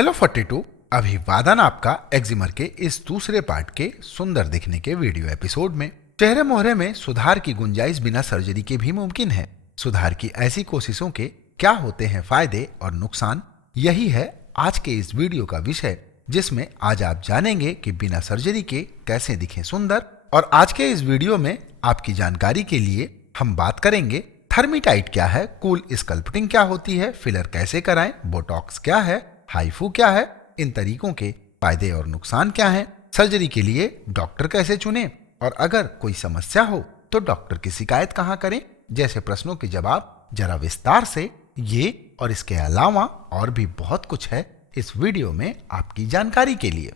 Hello 42। अभिवादन आपका एक्जिमर के इस दूसरे पार्ट के सुंदर दिखने के वीडियो एपिसोड में। चेहरे मोहरे में सुधार की गुंजाइश बिना सर्जरी के भी मुमकिन है। सुधार की ऐसी कोशिशों के क्या होते हैं फायदे और नुकसान, यही है आज के इस वीडियो का विषय, जिसमें आज आप जानेंगे कि बिना सर्जरी के कैसे दिखें सुंदर। और आज के इस वीडियो में आपकी जानकारी के लिए हम बात करेंगे थर्मीटाइट क्या है, कूल स्कल्पटिंग क्या होती है, फिलर कैसे कराएं, बोटॉक्स क्या है, हाइफू क्या है, इन तरीकों के फायदे और नुकसान क्या हैं, सर्जरी के लिए डॉक्टर कैसे चुनें, और अगर कोई समस्या हो तो डॉक्टर की शिकायत कहां करें, जैसे प्रश्नों के जवाब जरा विस्तार से ये और इसके अलावा और भी बहुत कुछ है इस वीडियो में आपकी जानकारी के लिए।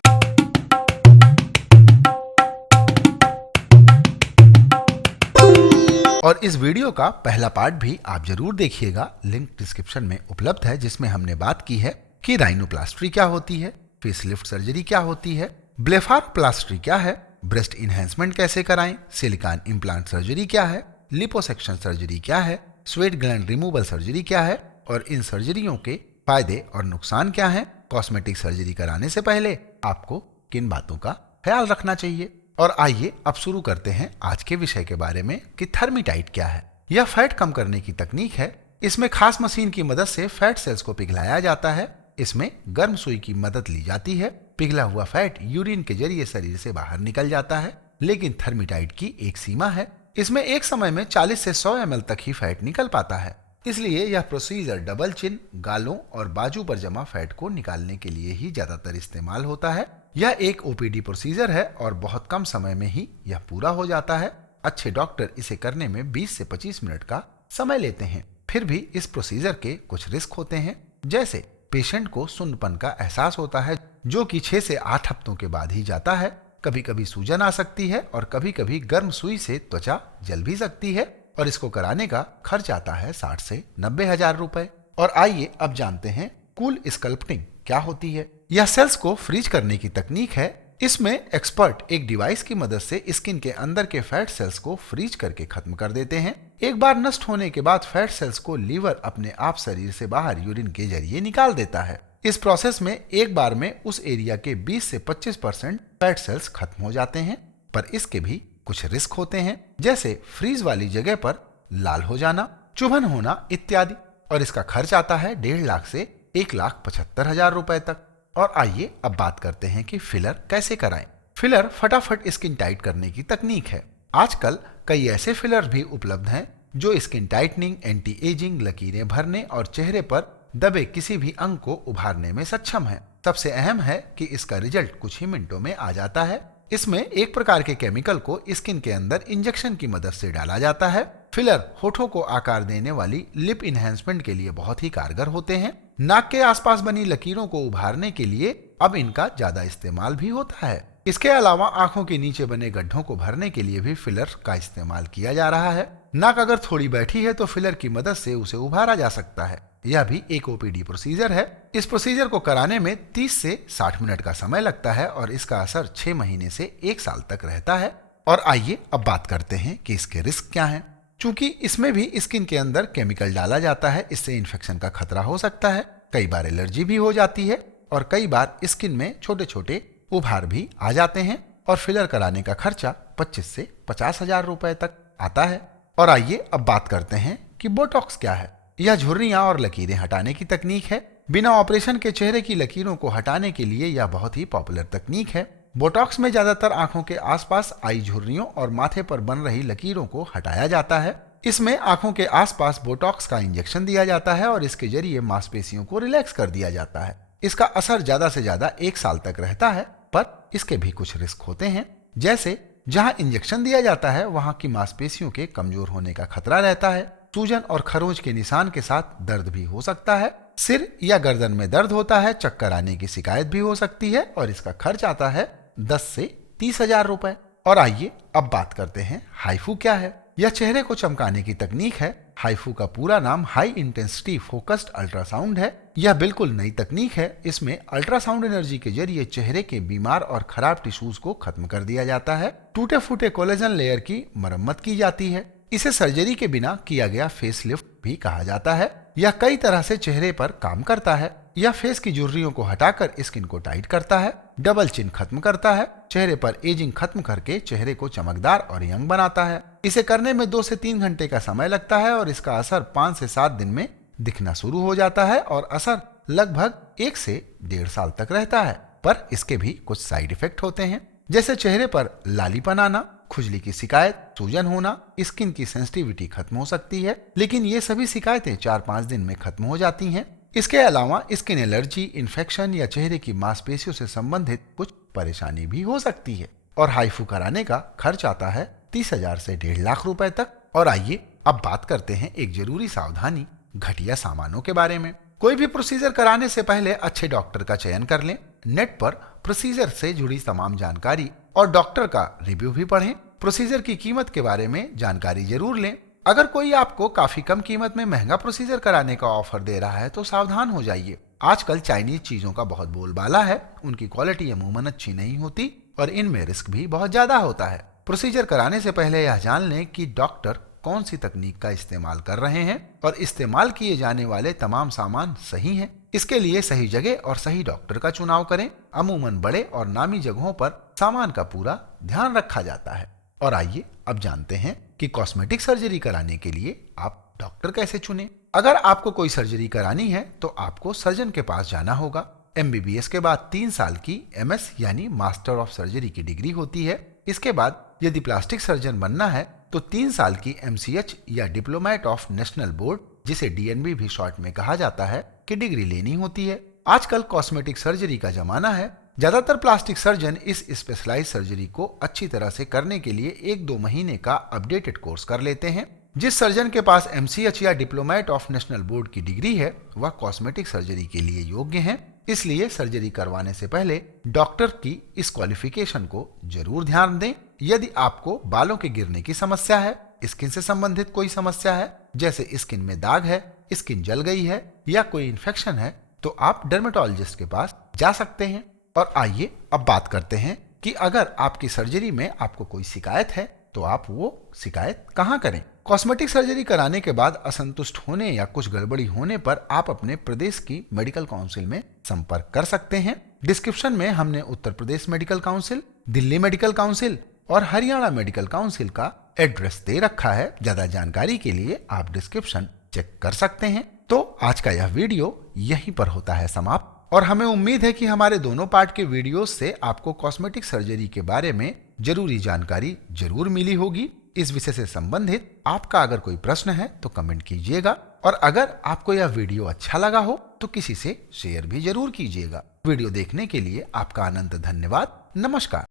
और इस वीडियो का पहला पार्ट भी आप जरूर देखिएगा, लिंक डिस्क्रिप्शन में उपलब्ध है, जिसमें हमने बात की है कि राइनोप्लास्टी क्या होती है, फेसलिफ्ट सर्जरी क्या होती है, ब्लेफारोप्लास्टी क्या है, ब्रेस्ट इन्हेंसमेंट कैसे कराएं, सिलिकॉन इम्प्लांट सर्जरी क्या है, लिपोसेक्शन सर्जरी क्या है, स्वेट ग्लैंड रिमूवल सर्जरी क्या है, और इन सर्जरियों के फायदे और नुकसान क्या हैं, कॉस्मेटिक सर्जरी कराने से पहले आपको किन बातों का ख्याल रखना चाहिए। और आइए अब शुरू करते हैं आज के विषय के बारे में कि थर्मीटाइट क्या है। यह फैट कम करने की तकनीक है। इसमें खास मशीन की मदद से फैट सेल्स को पिघलाया जाता है। इसमें गर्म सुई की मदद ली जाती है। पिघला हुआ फैट यूरिन के जरिए शरीर से बाहर निकल जाता है, लेकिन थर्मीटाइट की एक सीमा है। इसमें एक समय में 40 से 100 ml तक ही फैट निकल पाता है। इसलिए यह प्रोसीजर डबल चिन, गालों और बाजू पर जमा फैट को निकालने के लिए ही ज्यादातर इस्तेमाल होता है। यह एक ओपीडी प्रोसीजर है और बहुत कम समय में ही यह पूरा हो जाता है। अच्छे डॉक्टर इसे करने में 20 से 25 मिनट का समय लेते हैं। फिर भी इस प्रोसीजर के कुछ रिस्क होते हैं, जैसे पेशेंट को सुन्नपन का एहसास होता है, जो कि 6 से 8 हफ्तों के बाद ही जाता है। कभी कभी सूजन आ सकती है और कभी कभी गर्म सुई से त्वचा जल भी सकती है, और इसको कराने का खर्च आता है 60 से 90 हजार रुपए। और आइए अब जानते हैं कूल स्कल्पटिंग क्या होती है। यह सेल्स को फ्रीज करने की तकनीक है। इसमें एक्सपर्ट एक डिवाइस की मदद से स्किन के अंदर के फैट सेल्स को फ्रीज करके खत्म कर देते हैं। एक बार नष्ट होने के बाद फैट सेल्स को लीवर अपने आप शरीर से बाहर यूरिन के जरिए निकाल देता है। इस प्रोसेस में एक बार में उस एरिया के 20 से 25% फैट सेल्स खत्म हो जाते हैं। पर इसके भी कुछ रिस्क होते हैं, जैसे फ्रीज वाली जगह पर लाल हो जाना, चुभन होना इत्यादि। और इसका खर्च आता है 1.5 लाख से 1,75,000 रुपए तक। और आइए अब बात करते हैं कि फिलर कैसे कराएं। फिलर फटाफट स्किन टाइट करने की तकनीक है। आजकल कई ऐसे फिलर भी उपलब्ध हैं जो स्किन टाइटनिंग, एंटी एजिंग, लकीरें भरने और चेहरे पर दबे किसी भी अंग को उभारने में सक्षम है। सबसे अहम है कि इसका रिजल्ट कुछ ही मिनटों में आ जाता है। इसमें एक प्रकार के केमिकल को स्किन के अंदर इंजेक्शन की मदद से डाला जाता है। फिलर होठों को आकार देने वाली लिप इन्हेंसमेंट के लिए बहुत ही कारगर होते हैं। नाक के आसपास बनी लकीरों को उभारने के लिए अब इनका ज्यादा इस्तेमाल भी होता है। इसके अलावा आंखों के नीचे बने गड्ढों को भरने के लिए भी फिलर का इस्तेमाल किया जा रहा है। नाक अगर थोड़ी बैठी है तो फिलर की मदद से उसे उभारा जा सकता है। यह भी एक ओपीडी प्रोसीजर है। इस प्रोसीजर को कराने में 30 से 60 मिनट का समय लगता है और इसका असर 6 महीने से 1 साल तक रहता है। और आइए अब बात करते हैं कि इसके रिस्क क्या हैं। चूंकि इसमें भी स्किन के अंदर केमिकल डाला जाता है, इससे इन्फेक्शन का खतरा हो सकता है। कई बार एलर्जी भी हो जाती है और कई बार स्किन में छोटे छोटे उभार भी आ जाते हैं। और फिलर कराने का खर्चा 25 से 50 हजार रुपए तक आता है। और आइए अब बात करते हैं कि बोटॉक्स क्या है। यह झुर्रियां और लकीरें हटाने की तकनीक है। बिना ऑपरेशन के चेहरे की लकीरों को हटाने के लिए यह बहुत ही पॉपुलर तकनीक है। बोटॉक्स में ज्यादातर आंखों के आसपास आई झुर्रियों और माथे पर बन रही लकीरों को हटाया जाता है। इसमें आंखों के आसपास बोटॉक्स का इंजेक्शन दिया जाता है और इसके जरिए मांसपेशियों को रिलैक्स कर दिया जाता है। इसका असर ज्यादा से ज्यादा 1 साल तक रहता है, पर इसके भी कुछ रिस्क होते हैं, जैसे जहां इंजेक्शन दिया जाता है वहां की मांसपेशियों के कमजोर होने का खतरा रहता है। सूजन और खरोंच के निशान के साथ दर्द भी हो सकता है। सिर या गर्दन में दर्द होता है, चक्कर आने की शिकायत भी हो सकती है और इसका खर्च आता है 10 से 30 हजार रुपए। और आइए अब बात करते हैं हाइफू क्या है। यह चेहरे को चमकाने की तकनीक है। हाइफू का पूरा नाम हाई इंटेंसिटी फोकस्ड अल्ट्रासाउंड है। यह बिल्कुल नई तकनीक है। इसमें अल्ट्रासाउंड एनर्जी के जरिए चेहरे के बीमार और खराब टिश्यूज को खत्म कर दिया जाता है। टूटे फूटे कोलेजन लेयर की मरम्मत की जाती है। इसे सर्जरी के बिना किया गया फेसलिफ्ट भी कहा जाता है। यह कई तरह से चेहरे पर काम करता है। यह फेस की झुर्रियों को हटाकर स्किन को टाइट करता है, डबल चिन खत्म करता है, चेहरे पर एजिंग खत्म करके चेहरे को चमकदार और यंग बनाता है। इसे करने में 2 से 3 घंटे का समय लगता है और इसका असर 5 से 7 दिन में दिखना शुरू हो जाता है और असर लगभग 1 से 1.5 साल तक रहता है। पर इसके भी कुछ साइड इफेक्ट होते हैं, जैसे चेहरे पर लालीपन आना, खुजली की शिकायत, सूजन होना, स्किन की सेंसिटिविटी खत्म हो सकती है, लेकिन ये सभी शिकायतें 4-5 दिन में खत्म हो जाती हैं। इसके अलावा स्किन एलर्जी, इन्फेक्शन या चेहरे की मांसपेशियों से संबंधित कुछ परेशानी भी हो सकती है और हाइफू कराने का खर्च आता है 30,000 से 1.5 लाख रुपए तक। और आइए अब बात करते हैं एक जरूरी सावधानी घटिया सामानों के बारे में। कोई भी प्रोसीजर कराने से पहले अच्छे डॉक्टर का चयन कर लें। नेट पर प्रोसीजर से जुड़ी तमाम जानकारी और डॉक्टर का रिव्यू भी पढ़ें। प्रोसीजर की कीमत के बारे में जानकारी जरूर लें। अगर कोई आपको काफी कम कीमत में महंगा प्रोसीजर कराने का ऑफर दे रहा है तो सावधान हो जाइए। आजकल चाइनीज चीजों का बहुत बोलबाला है, उनकी क्वालिटी अमूमन अच्छी नहीं होती और इनमें रिस्क भी बहुत ज्यादा होता है। प्रोसीजर कराने से पहले यह जान लें कि डॉक्टर कौन सी तकनीक का इस्तेमाल कर रहे हैं और इस्तेमाल किए जाने वाले तमाम सामान सही हैं। इसके लिए सही जगह और सही डॉक्टर का चुनाव करें। अमूमन बड़े और नामी जगहों पर सामान का पूरा ध्यान रखा जाता है। और आइए अब जानते हैं कि कॉस्मेटिक सर्जरी कराने के लिए आप डॉक्टर कैसे चुनें। अगर आपको कोई सर्जरी करानी है तो आपको सर्जन के पास जाना होगा। MBBS के बाद 3 साल की MS यानी मास्टर ऑफ सर्जरी की डिग्री होती है। इसके बाद यदि प्लास्टिक सर्जन बनना है तो 3 साल की MCH या डिप्लोमेट ऑफ नेशनल बोर्ड, जिसे DNB भी शॉर्ट में कहा जाता है, की डिग्री लेनी होती है। आजकल कॉस्मेटिक सर्जरी का जमाना है। ज्यादातर प्लास्टिक सर्जन इस स्पेशलाइज सर्जरी को अच्छी तरह से करने के लिए 1-2 महीने का अपडेटेड कोर्स कर लेते हैं। जिस सर्जन के पास MCH या डिप्लोमेट ऑफ नेशनल बोर्ड की डिग्री है वह कॉस्मेटिक सर्जरी के लिए योग्य हैं। इसलिए सर्जरी करवाने से पहले डॉक्टर की इस क्वालिफिकेशन को जरूर ध्यान दें। यदि आपको बालों के गिरने की समस्या है, स्किन से संबंधित कोई समस्या है, जैसे स्किन में दाग है, स्किन जल गई है या कोई इन्फेक्शन है, तो आप डर्मेटोलॉजिस्ट के पास जा सकते हैं। और आइए अब बात करते हैं कि अगर आपकी सर्जरी में आपको कोई शिकायत है तो आप वो शिकायत कहाँ करें। कॉस्मेटिक सर्जरी कराने के बाद असंतुष्ट होने या कुछ गड़बड़ी होने पर आप अपने प्रदेश की मेडिकल काउंसिल में संपर्क कर सकते हैं। डिस्क्रिप्शन में हमने Uttar Pradesh medical council, Delhi medical council और हरियाणा मेडिकल काउंसिल का एड्रेस दे रखा है। ज्यादा जानकारी के लिए आप डिस्क्रिप्शन चेक कर सकते हैं। तो आज का यह वीडियो यहीं पर होता है समाप्त और हमें उम्मीद है कि हमारे दोनों पार्ट के वीडियोस से आपको कॉस्मेटिक सर्जरी के बारे में जरूरी जानकारी जरूर मिली होगी। इस विषय से संबंधित आपका अगर कोई प्रश्न है तो कमेंट कीजिएगा और अगर आपको यह वीडियो अच्छा लगा हो तो किसी से शेयर भी जरूर कीजिएगा। वीडियो देखने के लिए आपका अनंत धन्यवाद। नमस्कार।